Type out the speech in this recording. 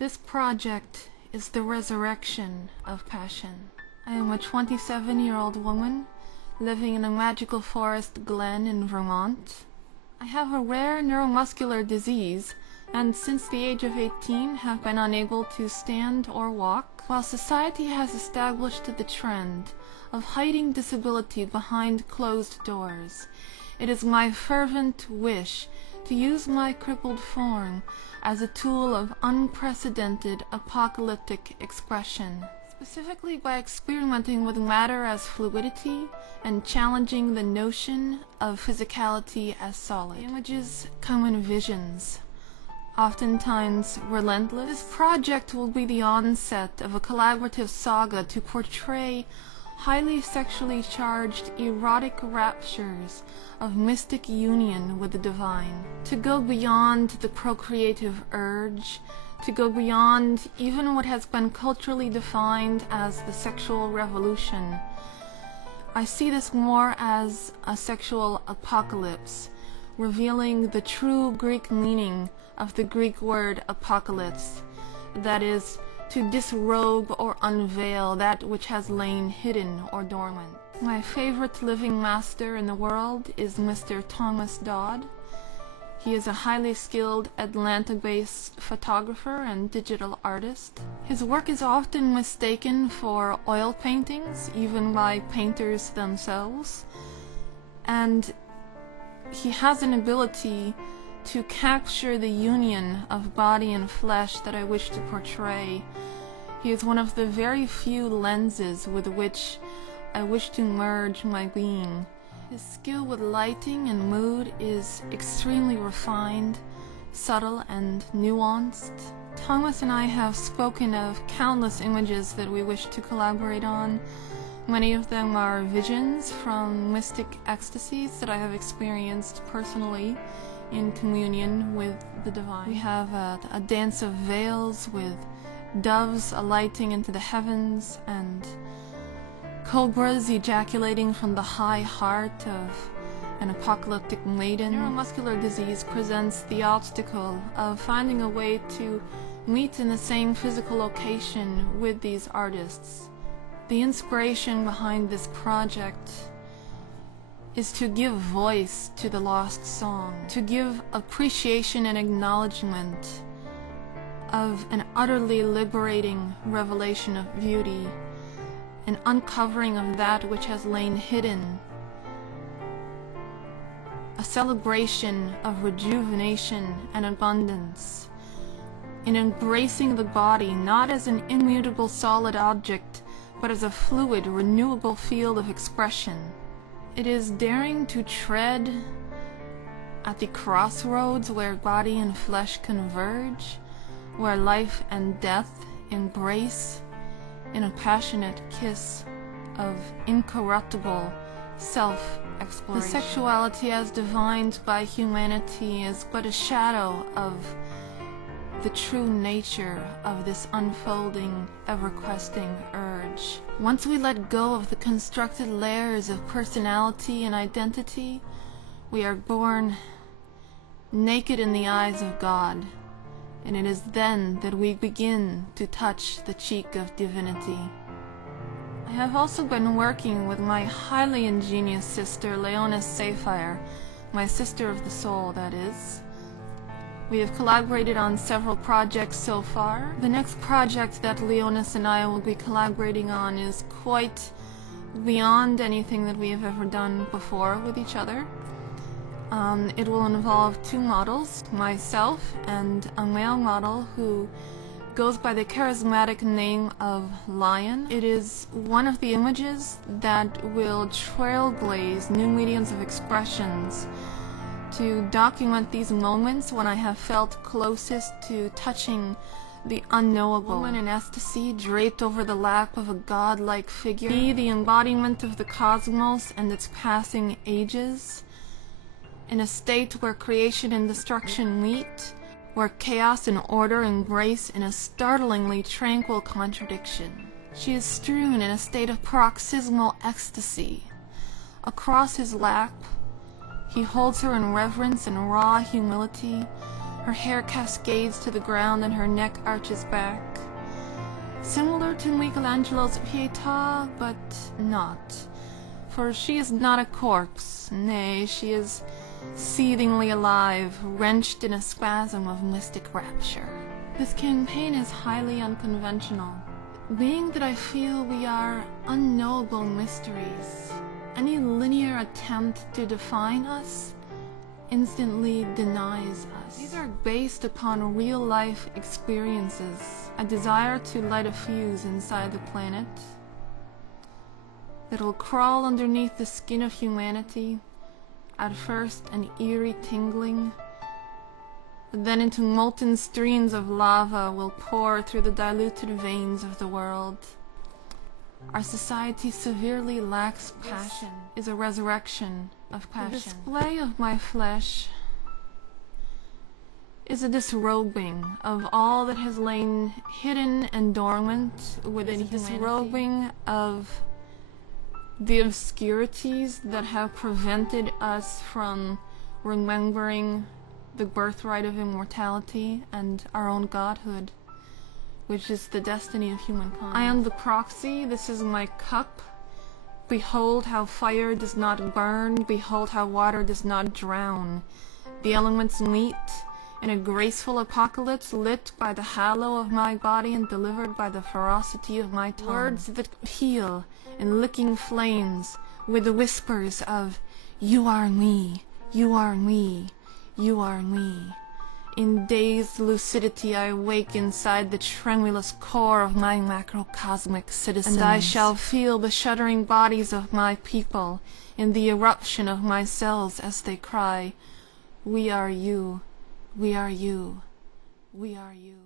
This project is the resurrection of passion. I am a 27-year-old woman living in a magical forest glen in Vermont. I have a rare neuromuscular disease and since the age of 18 have been unable to stand or walk. While society has established the trend of hiding disability behind closed doors, it is my fervent wish to use my crippled form as a tool of unprecedented apocalyptic expression, specifically by experimenting with matter as fluidity and challenging the notion of physicality as solid. The images come in visions, oftentimes relentless. This project will be the onset of a collaborative saga to portray highly sexually charged erotic raptures of mystic union with the divine, to go beyond the procreative urge, to go beyond even what has been culturally defined as the sexual revolution. I see this more as a sexual apocalypse, revealing the true Greek meaning of the Greek word apocalypse, that is, to disrobe or unveil that which has lain hidden or dormant. My favorite living master in the world is Mr. Thomas Dodd. He is a highly skilled Atlanta-based photographer and digital artist. His work is often mistaken for oil paintings, even by painters themselves, and he has an ability to capture the union of body and flesh that I wish to portray. He is one of the very few lenses with which I wish to merge my being. His skill with lighting and mood is extremely refined, subtle, and nuanced. Thomas and I have spoken of countless images that we wish to collaborate on. Many of them are visions from mystic ecstasies that I have experienced personally in communion with the divine. We have a dance of veils with doves alighting into the heavens and cobras ejaculating from the high heart of an apocalyptic maiden. Neuromuscular disease presents the obstacle of finding a way to meet in the same physical location with these artists. The inspiration behind this project is to give voice to the lost song, to give appreciation and acknowledgement of an utterly liberating revelation of beauty, an uncovering of that which has lain hidden, a celebration of rejuvenation and abundance, in embracing the body not as an immutable solid object, but as a fluid, renewable field of expression. It is daring to tread at the crossroads where body and flesh converge, where life and death embrace in a passionate kiss of incorruptible self-exploration. The sexuality as divined by humanity is but a shadow of the true nature of this unfolding, ever-questing urge. Once we let go of the constructed layers of personality and identity, we are born naked in the eyes of God, and it is then that we begin to touch the cheek of divinity. I have also been working with my highly ingenious sister, Leonis Sapphire, my sister of the soul, that is. We have collaborated on several projects so far. The next project that Leonis and I will be collaborating on is quite beyond anything that we have ever done before with each other. It will involve two models, myself and a male model who goes by the charismatic name of Lion. It is one of the images that will trailblaze new mediums of expressions to document these moments when I have felt closest to touching the unknowable. A woman in ecstasy draped over the lap of a godlike figure. Be the embodiment of the cosmos and its passing ages, in a state where creation and destruction meet, where chaos and order embrace in a startlingly tranquil contradiction. She is strewn in a state of paroxysmal ecstasy. Across his lap, he holds her in reverence and raw humility, Her hair cascades to the ground and her neck arches back. Similar to Michelangelo's Pietà, but not. For she is not a corpse, nay, she is seethingly alive, wrenched in a spasm of mystic rapture. This campaign is highly unconventional. Being that I feel we are unknowable mysteries, any linear attempt to define us instantly denies us. These are based upon real-life experiences, a desire to light a fuse inside the planet that'll crawl underneath the skin of humanity, at first an eerie tingling, then into molten streams of lava will pour through the diluted veins of the world. Our society severely lacks passion. Is a resurrection of passion. The display of my flesh is a disrobing of all that has lain hidden and dormant within humanity. Disrobing of the obscurities that have prevented us from remembering the birthright of immortality and our own godhood, which is the destiny of humankind. I am the proxy, this is my cup. Behold how fire does not burn, behold how water does not drown. The elements meet in a graceful apocalypse lit by the halo of my body and delivered by the ferocity of my tongue. Words that heal in licking flames with the whispers of, "You are me, you are me, you are me." In dazed lucidity I wake inside the tremulous core of my macrocosmic citizens, and I shall feel the shuddering bodies of my people in the eruption of my cells as they cry, "We are you, we are you, we are you."